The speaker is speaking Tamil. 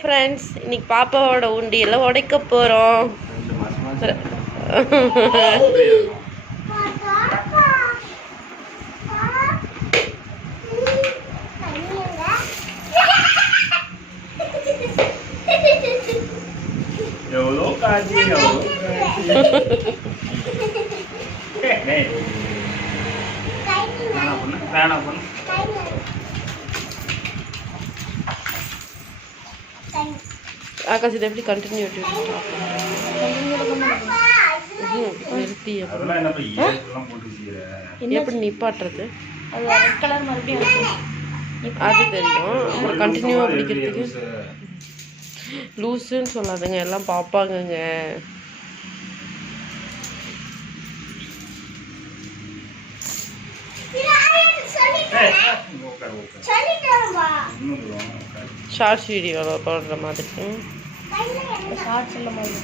ஃப்ரெண்ட்ஸ், இன்னைக்கு பாப்பாவோட உண்டியெல்லாம் உடைக்க போகிறோம். ஆகாஷ் இதை எப்படி கண்டினியூ எப்படி நிப்பாட்டுறது? அது தெரியும். அப்புறம் கண்டினியூவாக பிடிக்கிறதுக்கு லூஸுன்னு சொல்லாதுங்க, எல்லாம் பார்ப்பாங்கங்க. ஷார்ட்ஸ் வீடியோவில் போடுற மாதிரி. ஷார்ட்ஸ் இல்லை மாதிரி